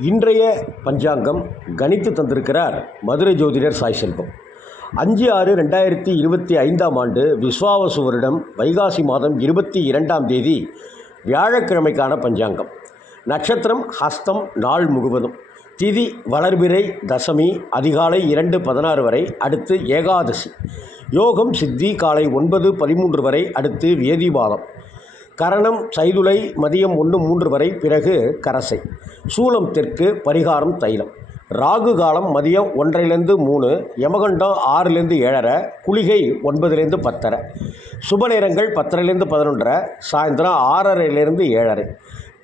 இன்றைய பஞ்சாங்கம் கணித்து தந்திருக்கிறார் மதுரை ஜோதிடர் சாய் செல்வம். அஞ்சு ஆறு ரெண்டாயிரத்தி இருபத்தி ஐந்தாம் ஆண்டு விஸ்வாவசு வருடம் வைகாசி மாதம் இருபத்தி இரண்டாம் தேதி வியாழக்கிழமைக்கான பஞ்சாங்கம். நட்சத்திரம் ஹஸ்தம் நாள் முழுவதும். திதி வளர்பிறை தசமி அதிகாலை இரண்டு பதினாறு வரை அடுத்து ஏகாதசி. யோகம் சித்தி காலை ஒன்பது பதிமூன்று வரை அடுத்து வேதிபாதம் கரணம் சைதுலை மதியம் ஒன்று மூன்று வரை பிறகு கரசை. சூலம் தெற்கு பரிகாரம் தைலம். ராகு காலம் மதியம் ஒன்றைலேருந்து மூணு யமகண்டம் ஆறுலேருந்து ஏழரை குளிகை ஒன்பதுலேருந்து பத்தரை. சுப நேரங்கள் பத்தரைலேருந்து பதினொன்றரை சாயந்தரம் ஆறரைலேருந்து ஏழரை.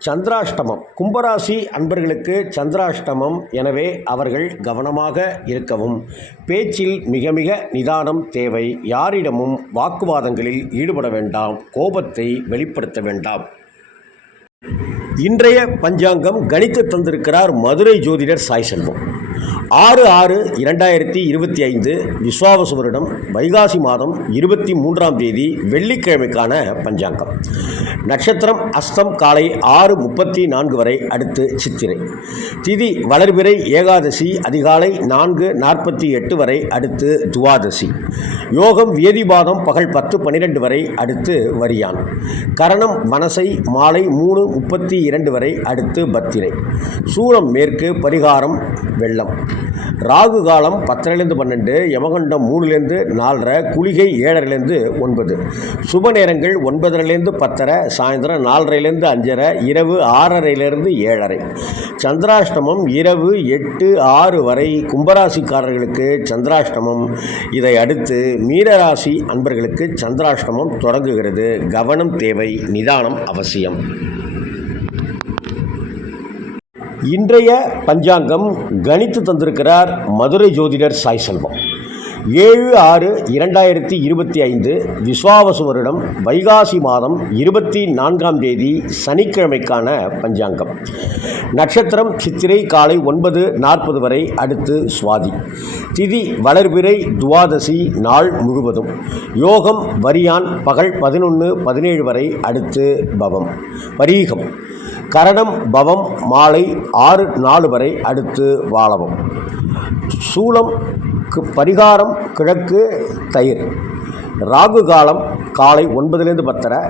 சந்திராஷ்டமம். கும்பராசி அன்பர்களுக்கு சந்திராஷ்டமம். எனவே அவர்கள் கவனமாக இருக்கவும். பேச்சில் மிக மிக நிதானம் தேவை. யாரிடமும் வாக்குவாதங்களில் ஈடுபட வேண்டாம். கோபத்தை வெளிப்படுத்த வேண்டாம். இன்றைய பஞ்சாங்கம் கணித்து தந்திருக்கிறார் மதுரை ஜோதிடர் சாய் செல்வம். ஆறு ஆறு இரண்டாயிரத்தி இருபத்தி ஐந்து விஸ்வாவசு வருடம் வைகாசி மாதம் இருபத்தி மூன்றாம் தேதி வெள்ளிக்கிழமைக்கான பஞ்சாங்கம். நட்சத்திரம் அஸ்தம் காலை ஆறு முப்பத்தி நான்கு வரை அடுத்து சித்திரை. திதி வளர்பிறை ஏகாதசி அதிகாலை நான்கு நாற்பத்தி எட்டு வரை அடுத்து துவாதசி. யோகம் வேதிபாதம் பகல் பத்து பன்னிரெண்டு வரை அடுத்து வரியான். கரணம் மனசை மாலை மூணு முப்பத்தி இரண்டு வரை அடுத்து பத்திரை. சூரம் மேற்கு பரிகாரம் வெள்ளம். ராகு காலம் பத்தரைலேருந்து பன்னெண்டு யமகண்டம் மூணுலேருந்து நாலரை குளிகை ஏழரைலேருந்து ஒன்பது. சுப நேரங்கள் ஒன்பதரைலேருந்து பத்தரை சாயந்தரம் நாலரைலேருந்து அஞ்சரை இரவு ஆறரைலேருந்து ஏழரை. சந்திராஷ்டமம் இரவு எட்டு ஆறு வரை கும்பராசிக்காரர்களுக்கு சந்திராஷ்டமம். இதை அடுத்து மீனராசி அன்பர்களுக்கு சந்திராஷ்டமம் தொடங்குகிறது. கவனம் தேவை நிதானம் அவசியம். இன்றைய பஞ்சாங்கம் கணித்து தந்திருக்கிறார் மதுரை ஜோதிடர் சாய் செல்வம். ஏழு ஆறு இரண்டாயிரத்தி இருபத்தி ஐந்து விஸ்வாவசு வருடம் வைகாசி மாதம் இருபத்தி நான்காம் தேதி சனிக்கிழமைக்கான பஞ்சாங்கம். நட்சத்திரம் சித்திரை காலை ஒன்பது நாற்பது வரை அடுத்து சுவாதி. திதி வளர்பிறை துவாதசி நாள் முழுவதும். யோகம் வரியான் பகல் பதினொன்று பதினேழு வரை அடுத்து பவம். பரீகம். கரணம் பவம் மாலை ஆறு நாலு வரை அடுத்து வாழவும். சூலம் பரிகாரம் கிழக்கு தயிர். ராகு காலம் காலை ஒன்பதுலேருந்து பத்தரை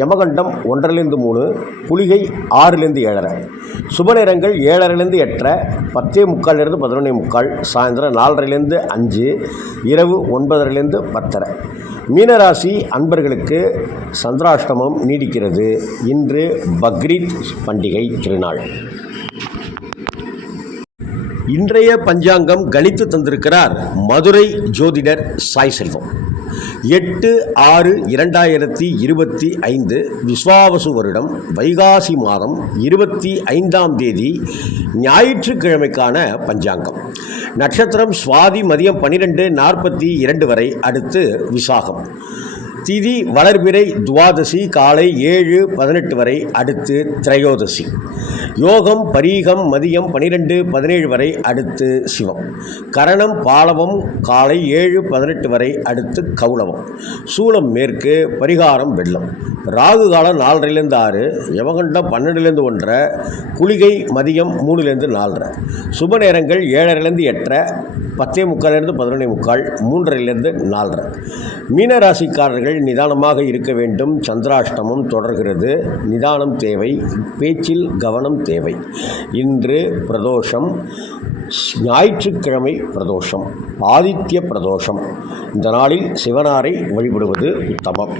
யமகண்டம் ஒன்றரைலேருந்து மூணு புலிகை ஆறுலேருந்து ஏழரை. சுப நேரங்கள் ஏழரைலேருந்து எட்டரை பத்தே முக்கால்லேருந்து பதினொன்னே முக்கால் சாயந்தரம் நாலரைலேருந்து அஞ்சு இரவு ஒன்பதரைலேருந்து பத்தரை. மீனராசி அன்பர்களுக்கு சந்திராஷ்டமம் நீடிக்கிறது. இன்று பக்ரீத் பண்டிகை திருநாள். இன்றைய பஞ்சாங்கம் கணித்து தந்திருக்கிறார் மதுரை ஜோதிடர் சாய் செல்வம். எட்டு ஆறு இரண்டாயிரத்தி இருபத்தி ஐந்து விஸ்வாவசு வருடம் வைகாசி மாதம் இருபத்தி ஐந்தாம் தேதி ஞாயிற்றுக்கிழமைக்கான பஞ்சாங்கம். நட்சத்திரம் சுவாதி மதியம் பன்னிரெண்டு நாற்பத்தி இரண்டு வரை அடுத்து விசாகம். திதி வளர்பிறை துவாதசி காலை ஏழு பதினெட்டு வரை அடுத்து திரையோதசி. யோகம் பரீகம் மதியம் பனிரெண்டு பதினேழு வரை அடுத்து சிவம். கரணம் பாலவம் காலை ஏழு பதினெட்டு வரை அடுத்து கௌளவம் சூலம் மேற்கு பரிகாரம் வெள்ளம். ராகு காலம் நாலரைலேருந்து ஆறு யமகண்டம் பன்னெண்டுலேருந்து ஒன்றரை குளிகை மதியம் மூணுலேருந்து நாலரை. சுப நேரங்கள் ஏழரைலேருந்து எட்டரை பத்தே முக்கால்லேருந்து பதினொன்னே முக்கால் மூன்றரைலேருந்து நாலரை. மீனராசிக்காரர்கள் நிதானமாக இருக்க வேண்டும். சந்திராஷ்டமம் தொடர்கிறது. நிதானம் தேவை. பேச்சில் கவனம் தேவை. இன்று பிரதோஷம் ஞாயிற்றுக்கிழமை பிரதோஷம் ஆதித்ய பிரதோஷம். இந்த நாளில் சிவனாரை வழிபடுவது உத்தமம்.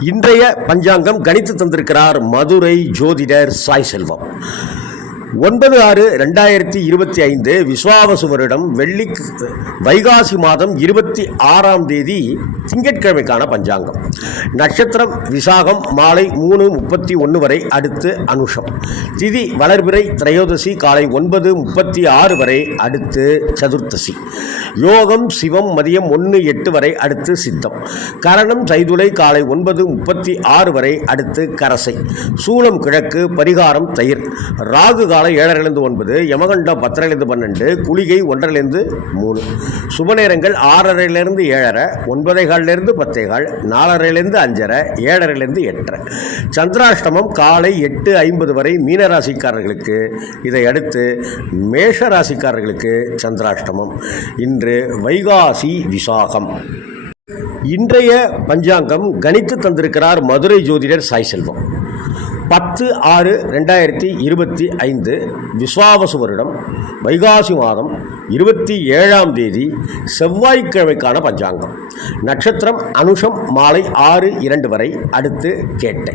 இன்றைய பஞ்சாங்கம் கணித்து தந்திருக்கிறார் மதுரை ஜோதிடர் சாய் செல்வம். ஒன்பது ஆறு ரெண்டாயிரத்தி இருபத்தி ஐந்து விஸ்வாவசு வருடம் வெள்ளி வைகாசி மாதம் இருபத்தி ஆறாம் தேதி திங்கட்கிழமைக்கான பஞ்சாங்கம். நட்சத்திரம் விசாகம் மாலை மூணு முப்பத்தி ஒன்று வரை அடுத்து அனுஷம். திதி வளர்பிறை திரையோதசி காலை ஒன்பது முப்பத்தி ஆறு வரை அடுத்து சதுர்த்தசி. யோகம் சிவம் மதியம் ஒன்று எட்டு வரை அடுத்து சித்தம். கரணம் சைதுளை காலை ஒன்பது முப்பத்தி ஆறு வரை அடுத்து கரசை. சூளம் கிழக்கு பரிகாரம் தயிர். ராகு கால காலம் ஏழரைலேருந்து ஒன்பது யமகண்டம் பத்தரைலேருந்து பன்னெண்டு குளிகை ஒன்றரைலேருந்து மூணு. சுப நேரங்கள் ஆறரைலேருந்து ஏழரை ஒன்பதே காலிலேருந்து பத்தே கால் நாலரைலேருந்து அஞ்சரை ஏழரைலேருந்து எட்டரை. சந்திராஷ்டமம் காலை எட்டு ஐம்பது வரை மீன ராசிக்காரர்களுக்கு இதை அடுத்து மேஷ ராசிக்காரர்களுக்கு சந்திராஷ்டமம். இன்று வைகாசி விசாகம். இன்றைய பஞ்சாங்கம் கணித்து தந்திருக்கிறார் மதுரை ஜோதிடர் சாய் செல்வம் பத்து ஆறு ரெண்டாயிரத்தி இருபத்தி ஐந்து விஸ்வாவசு வருடம் வைகாசி மாதம் இருபத்தி ஏழாம் தேதி செவ்வாய்க்கிழமைக்கான பஞ்சாங்கம். நட்சத்திரம் அனுஷம் மாலை ஆறு இரண்டு வரை அடுத்து கேட்டை.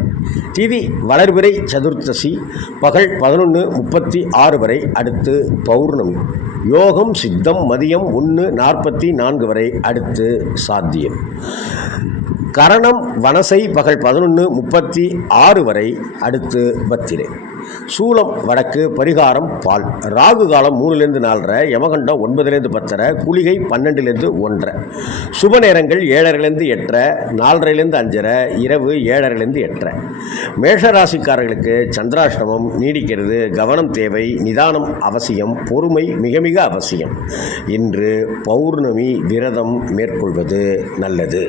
திதி வளர்பிறை சதுர்த்தசி பகல் பதினொன்று முப்பத்தி ஆறு வரை அடுத்து பௌர்ணமி. யோகம் சித்தம் மதியம் ஒன்று நாற்பத்தி நான்கு வரை அடுத்து சாத்தியம். கரணம் வனசை பகல் பதினொன்று முப்பத்தி ஆறு வரை அடுத்து பத்திரை. சூலம் வடக்கு பரிகாரம் பால். ராகு காலம் மூணுலேருந்து நாலரை யமகண்டம் ஒன்பதுலேருந்து பத்தரை குளிகை பன்னெண்டுலேருந்து ஒன்றரை. சுப நேரங்கள் ஏழரைலேருந்து எட்டரை நாலரைலேருந்து அஞ்சரை இரவு ஏழரைலேருந்து எட்டரை. மேஷராசிக்காரர்களுக்கு சந்திராஷ்டமம் நீடிக்கிறது. கவனம் தேவை நிதானம் அவசியம் பொறுமை மிக மிக அவசியம். இன்று பௌர்ணமி விரதம் மேற்கொள்வது நல்லது.